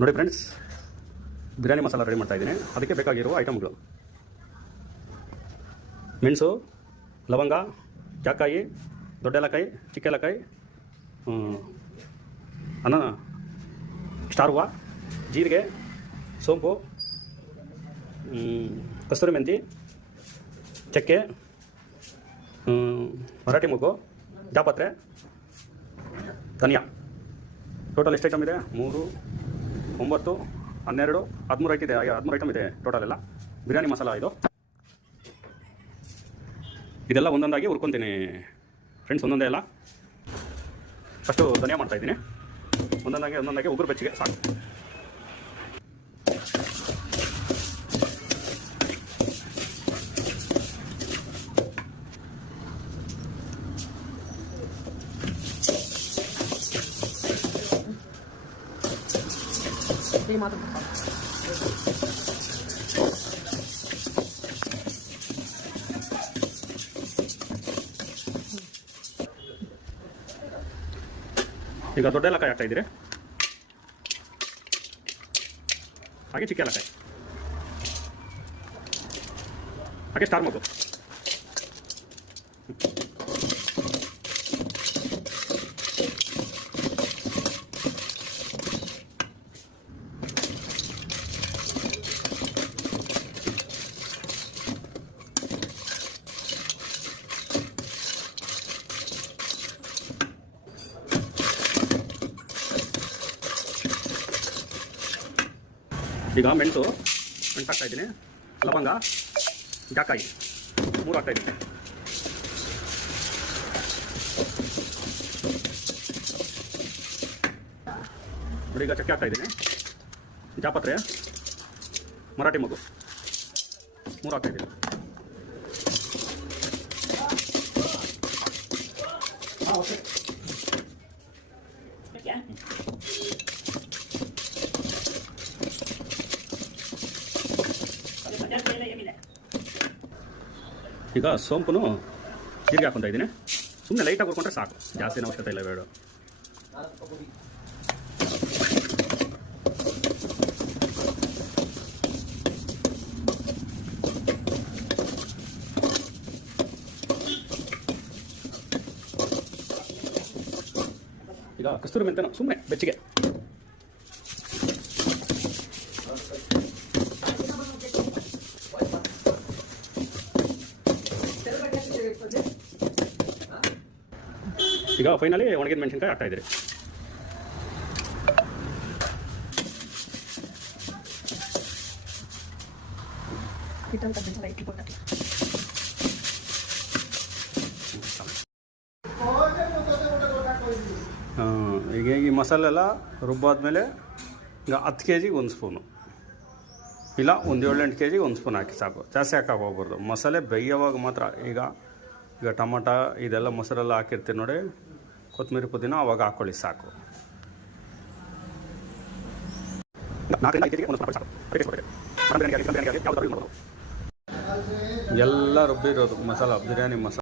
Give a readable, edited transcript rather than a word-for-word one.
ನೋಡಿ friends, biryani masala ready ಮಾಡ್ತಾ ಇದ್ದೀನಿ. ಅದಕ್ಕೆ ಬೇಕಾಗಿರುವ ಐಟಮ್ಗಳು: ಮೆಣಸು, ಲವಂಗ, ಜಾಕಾಯಿ, ದೊಡ್ಡ ಏಲಕಾಯಿ, ಚಿಕ್ಕ ಏಲಕಾಯಿ, ಸ್ಟಾರ್ ಹೂವು, ಜೀರಿಗೆ, ಸೋಂಪು, ಕಸ್ತೂರಿ ಮೆಂತಿ, ಚಕ್ಕೆ, ಮರಾಠಿ ಮೊಗ್ಗು, ಜಾಪತ್ರೆ, ಧನಿಯಾ. ಟೋಟಲ್ ಎಷ್ಟು ಐಟಮ್ ಇದೆ? 3, 9, 12, 13 ಐಟಿದೆ. 13 ಐಟಮ್ ಇದೆ ಟೋಟಲ್ ಎಲ್ಲ. ಬಿರಿಯಾನಿ ಮಸಾಲ ಇದೆಲ್ಲ ಒಂದೊಂದಾಗಿ ಹುರ್ಕೊತೀನಿ ಫ್ರೆಂಡ್ಸ್, ಒಂದೊಂದೇ ಎಲ್ಲ. ಫಸ್ಟು ಧನಿಯಾ ಮಾಡ್ತಾಯಿದ್ದೀನಿ. ಒಂದೊಂದಾಗಿ ಉಗುರು ಬೆಚ್ಚಗೆ ಸಾಕು. ಈಗ ದೊಡ್ಡ ಏಲಕಾಯಿ ಹಾಕ್ತಾ ಇದ್ದೀರಿ, ಹಾಗೆ ಚಿಕ್ಕ ಏಲಕಾಯಿ, ಹಾಗೆ ಸ್ಟಾರ್ ಮೊಗ್ಗು. ಈಗ ಮೆಣಸು ಹಾಕ್ತಾ ಇದ್ದೀನಿ, ಲವಂಗ, ಜಾಕಾಯಿ 3 ಹಾಕ್ತಾ ಇದ್ದೀನಿ. ನೋಡಿ, ಈಗ ಚಕ್ಕೆ ಹಾಕ್ತಾ ಇದ್ದೀನಿ, ಜಾಪತ್ರೆ, ಮರಾಠಿ ಮೊಗ್ಗು 3 ಹಾಕ್ತಾ ಇದ್ದೀನಿ. ಈಗ ಸೋಂಪುನು ಜೀರಿಗೆ ಹಾಕ್ತಾ ಇದ್ದೀನಿ. ಸುಮ್ಮನೆ ಲೈಟಾಗಿ ಹುರ್ಕೊಂಡ್ರೆ ಸಾಕು, ಜಾಸ್ತಿನ ಅವಶ್ಯಕತೆ ಇಲ್ಲ ಬೇಡ. ಈಗ ಕಸ್ತೂರಿ ಮೆಂತ್ಯನ ಸುಮ್ಮನೆ ಬೆಚ್ಚಗೆ. ಈಗ ಫೈನಲಿ ಒಣಗಿದ ಮೆಣಸಿನ್ಕಾಯಿ ಹಾಕ್ತಾ ಇದ್ದೀರಿ. ಈಗ ಈ ಮಸಾಲೆ ಎಲ್ಲ ರುಬ್ಬಾದ್ಮೇಲೆ ಈಗ 10 kg 1 ಸ್ಪೂನು, ಇಲ್ಲ 7-8 kg 1 ಸ್ಪೂನ್ ಹಾಕಿ ಸಾಕು. ಜಾಸ್ತಿ ಹಾಕಕ್ಕೆ ಹೋಗ್ಬಾರ್ದು. ಮಸಾಲೆ ಬೇಯೋವಾಗ ಮಾತ್ರ. ಈಗ ಟೊಮಟ ಇದೆಲ್ಲ ಮೊಸರೆಲ್ಲ ಹಾಕಿರ್ತೀವಿ ನೋಡಿ, ಕೊತ್ತಂಬರಿ ಪುದೀನ ಅವಾಗ ಹಾಕ್ಕೊಳ್ಳಿ ಸಾಕು. 4-5 kg 1 ಸ್ಪೂನ್ ಎಲ್ಲ ರುಬ್ಬಿರೋದು ಮಸಾಲ, ಬಿರಿಯಾನಿ ಮಸಾಲ.